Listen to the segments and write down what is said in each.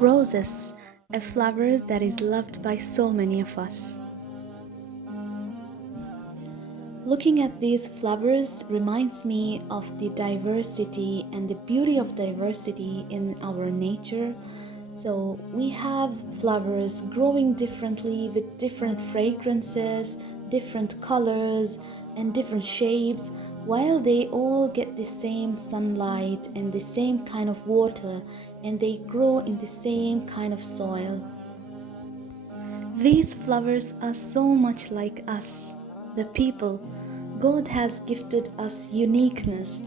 Roses, a flower that is loved by so many of us. Looking at these flowers reminds me of the diversity and the beauty of diversity in our nature. So we have flowers growing differently with different fragrances, different colors, and different shapes, while they all get the same sunlight and the same kind of water, and they grow in the same kind of soil. These flowers are so much like us, the people. God has gifted us uniqueness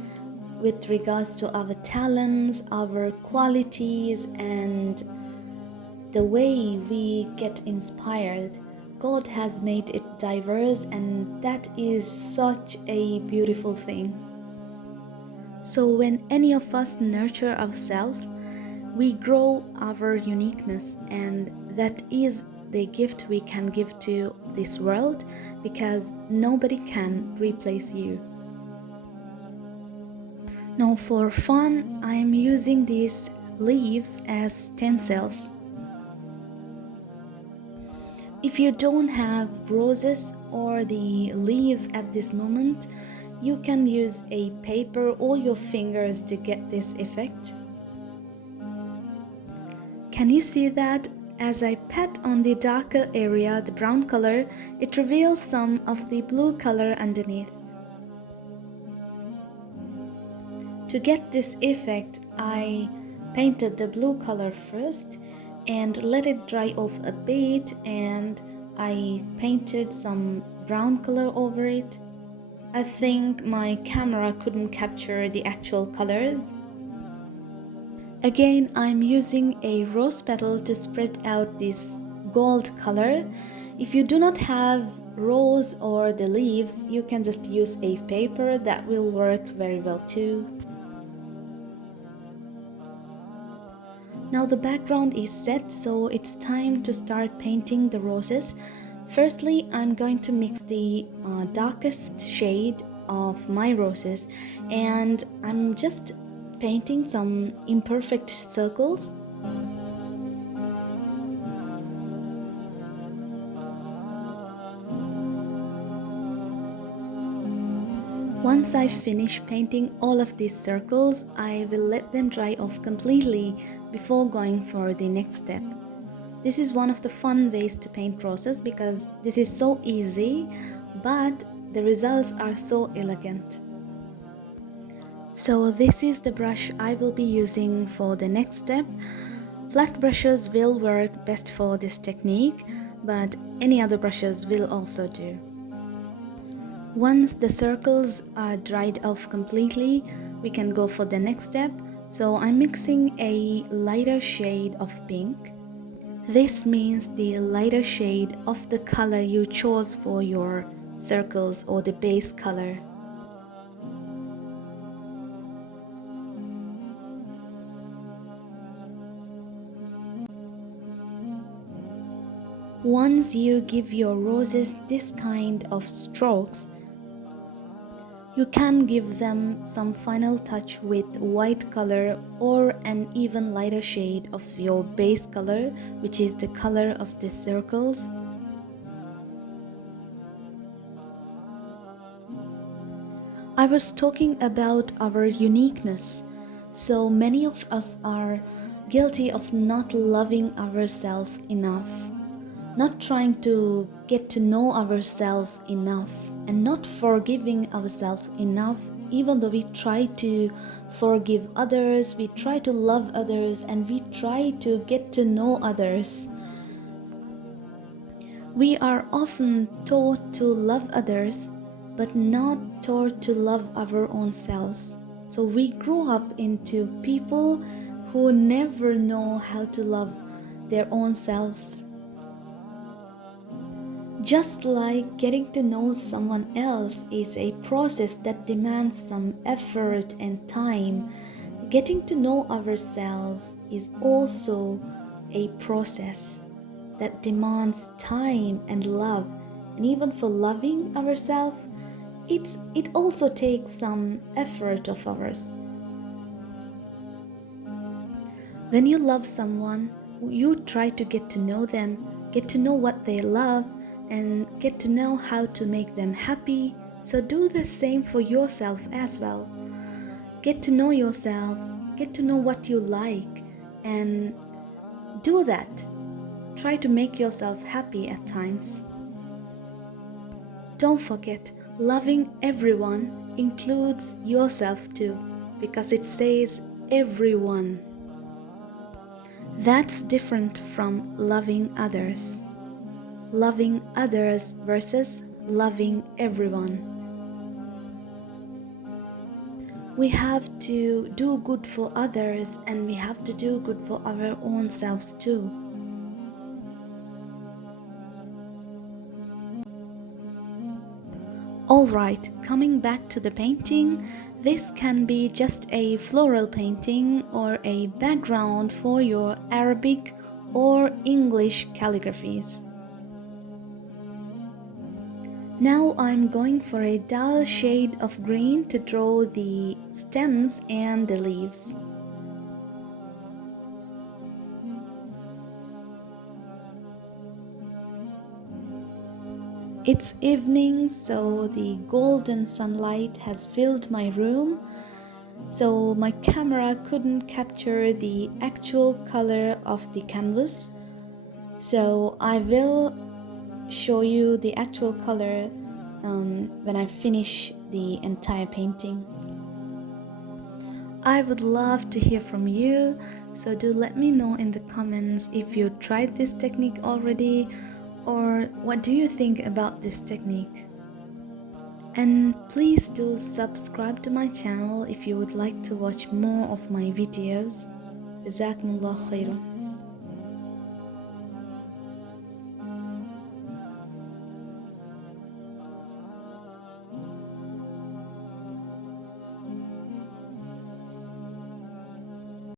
with regards to our talents, our qualities, and the way we get inspired. God has made it diverse, and that is such a beautiful thing. So when any of us nurture ourselves, we grow our uniqueness, and that is the gift we can give to this world, because nobody can replace you. Now for fun, I am using these leaves as stencils. If you don't have roses or the leaves at this moment, you can use a paper or your fingers to get this effect. Can you see that? As I pat on the darker area, the brown color, it reveals some of the blue color underneath. To get this effect, I painted the blue color first and let it dry off a bit, and I painted some brown color over it. I think my camera couldn't capture the actual colors. Again, I'm using a rose petal to spread out this gold color. If you do not have rose or the leaves, you can just use a paper. That will work very well too. Now the background is set, so it's time to start painting the roses. Firstly, I'm going to mix the darkest shade of my roses, and I'm just painting some imperfect circles. Once I finish painting all of these circles, I will let them dry off completely before going for the next step. This is one of the fun ways to paint roses because this is so easy, but the results are so elegant. So this is the brush I will be using for the next step. Flat brushes will work best for this technique, but any other brushes will also do. Once the circles are dried off completely, we can go for the next step. So I'm mixing a lighter shade of pink. This means the lighter shade of the color you chose for your circles or the base color. Once you give your roses this kind of strokes, you can give them some final touch with white color or an even lighter shade of your base color, which is the color of the circles. I was talking about our uniqueness. So many of us are guilty of not loving ourselves enough, not trying to get to know ourselves enough, and not forgiving ourselves enough. Even though we try to forgive others, we try to love others, and we try to get to know others. We are often taught to love others, but not taught to love our own selves. So we grow up into people who never know how to love their own selves. Just like getting to know someone else is a process that demands some effort and time, getting to know ourselves is also a process that demands time and love. And even for loving ourselves, it also takes some effort of ours. When you love someone, you try to get to know them, get to know what they love, and get to know how to make them happy. So do the same for yourself as well. Get to know yourself, get to know what you like, and do that. Try to make yourself happy at times. Don't forget, loving everyone includes yourself too, because it says everyone. That's different from loving others. Loving others versus loving everyone. We have to do good for others, and we have to do good for our own selves too. Alright, coming back to the painting, this can be just a floral painting or a background for your Arabic or English calligraphies. Now I'm going for a dull shade of green to draw the stems and the leaves. It's evening, so the golden sunlight has filled my room, so my camera couldn't capture the actual color of the canvas. So I will show you the actual color when I finish the entire painting. I would love to hear from you, so do let me know in the comments if you tried this technique already, or what do you think about this technique. And please do subscribe to my channel if you would like to watch more of my videos. Jazakumullah khairan.